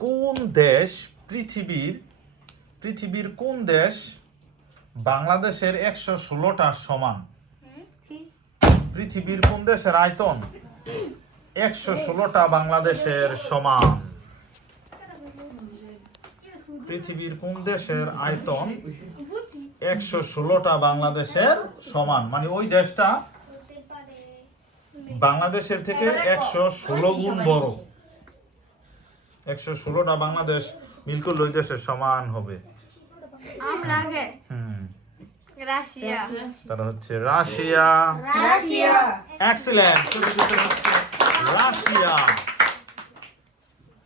কোন দেশ পৃথিবীর কোন দেশ বাংলাদেশের 116টার সমান? পৃথিবীর কোন দেশের আয়তন 116টা বাংলাদেশের সমান? পৃথিবীর কোন দেশের আয়তন 116টা বাংলাদেশের সমান, মানে ওই দেশটা বাংলাদেশের থেকে 116 গুণ বড়। 116টা বাংলাদেশ মিল করলে ওই দেশের সমান হবে। তারা হচ্ছে রাশিয়া। এক্সেলেন্ট।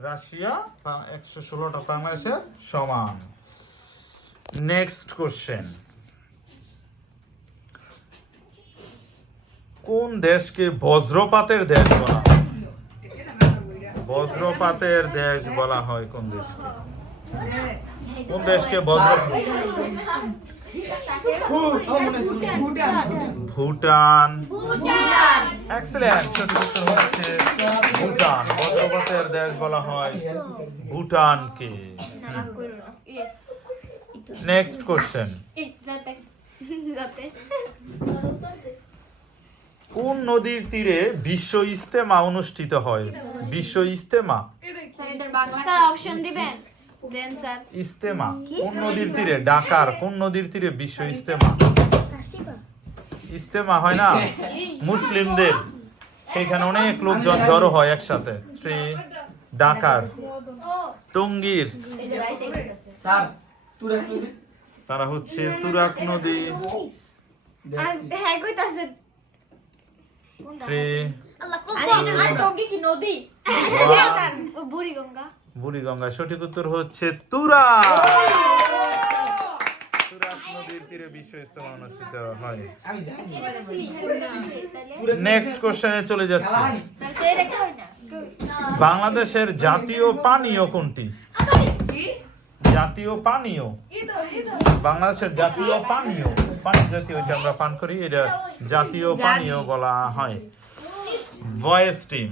রাশিয়া 116টা বাংলাদেশের সমান। নেক্সট কোশ্চেন, কোন দেশকে বজ্রপাতের দেশ বলা হয়? বজ্রপাতের দেশ বলা হয় কোন দেশকে? কোন দেশকে ভুটান। এক্সেলেন্ট। সঠিক উত্তর হচ্ছে ভুটান। বজ্রপাতের দেশ বলা হয় ভুটানকে। নেক্সট কোশ্চেন, কোন নদীর তীরে বিশ্ব ইজতেমা অনুষ্ঠিত হয়? বিশ্ব ইজতেমা ইজতেমা কোন নদীর তীরে? ঢাকার কোন নদীর তীরে বিশ্ব ইজতেমা? ইজতেমা হয় না মুসলিমদের, সেখানে অনেক লোকজন জড়ো হয় একসাথে। ঢাকার টঙ্গীর তারা হচ্ছে তুরাগ নদী। বুড়িগঙ্গা। সঠিক উত্তর হচ্ছে তুরাগ। তুরাগ নদীর তীরে বিশ্ব ইজতেমা অনুষ্ঠিত হয়। নেক্সট কোশ্চেনে চলে যাচ্ছি। বাংলাদেশের জাতীয় পানীয় কোনটি? জাতীয় পানীয়, বাংলাদেশের জাতীয় পানীয়, পানি জাতীয়, এটা আমরা পান করি, এটা জাতীয় পানীয় বলা হয়। Voice team.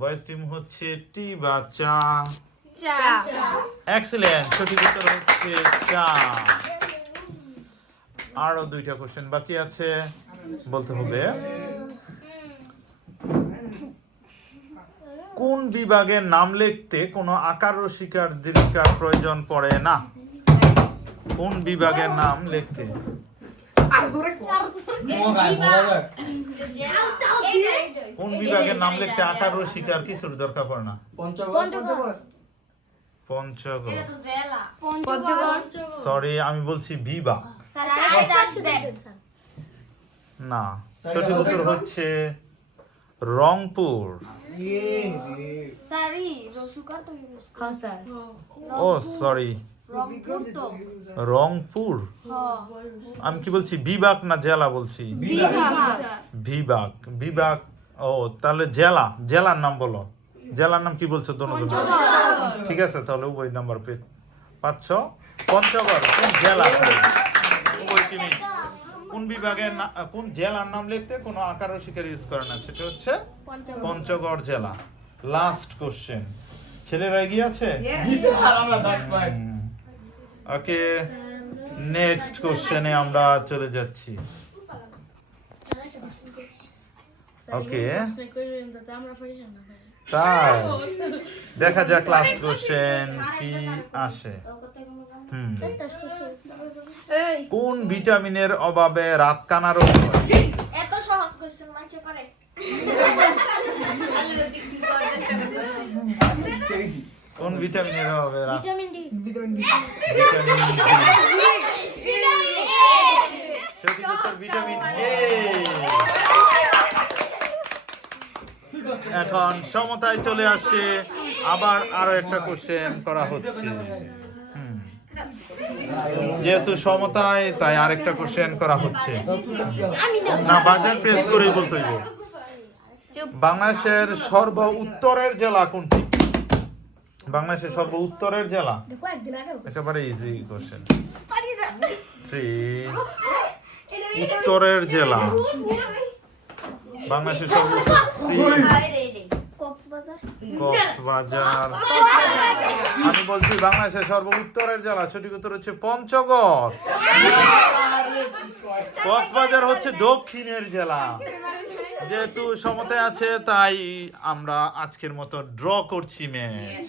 ভয়েস টিম হচ্ছে টি বা চা। এক্সেলেন্ট। সঠিক উত্তর হচ্ছে চা। আরো দুইটা কোশ্চেন বাকি আছে, বলতে হবে। কোন বিভাগের নাম লিখতে কোনো আকার ও শিকার দীর্ঘিকার প্রয়োজন পড়ে না? কোন বিভাগের নাম লিখতে? কোন বিভাগের নাম লিখতে আকার ও শিকার কিছুর দরকার পড়ে না? পঞ্চগড়। সরি, আমি বলছি বিভাগ না। সঠিক উত্তর হচ্ছে রংপুর। ও সরি, রংপুর। আমি কি বলছি, বিভাগ না জেলা বলছি? বিভাগ। বিভাগ। ও তাহলে জেলা। জেলার নাম বলো। জেলার নাম কি বলছো? দোনোজন। ঠিক আছে, তাহলে উভয় নাম্বার পাচ্ছ। পঞ্চগড় কোন জেলা? উভয় টিমই কোন বিভাগের কোন জেলার নাম লিখতে কোনো আকার ও শিকার ইউজ করে না, সেটা হচ্ছে পঞ্চগড় জেলা। Last question. ছেলেরা এগিয়ে আছে? ওকে, নেক্সট কোশ্চেনে আমরা চলে যাচ্ছি। ওকে, তাই দেখা যাক লাস্ট কোশ্চেন কি আসে। কোন ভিটামিনের অভাবে রাতকানা রোগ হয়? এত সহজ কোশ্চেন মানছে করে। কোন ভিটামিনের অভাবে ভিটামিন ডি। Vitamin D. সঠিক উত্তর ভিটামিন এ। এখন সমতায় চলে আসছে, আবার আরো একটা কোশ্চেন করা হচ্ছে। যেহেতু সমতায়, তাই আরেকটা কোশ্চেন করা হচ্ছে। না, বাজার প্রেস করে বলতে হইব। বাংলাদেশের সর্ব উত্তরের জেলা কোনটি? বাংলাদেশের সর্ব উত্তরের জেলা একেবারে ইজি কোশ্চেন। উত্তরের জেলা বাংলাদেশের সর্ব কক্সবাজার। আমি বলছি বাংলাদেশের সর্ব উত্তরের জেলা, সঠিক উত্তর হচ্ছে পঞ্চগড়। কক্সবাজার হচ্ছে দক্ষিণের জেলা। যেহেতু সমতায় আছে তাই আমরা আজকের মতো ড্র করছি ম্যাচ।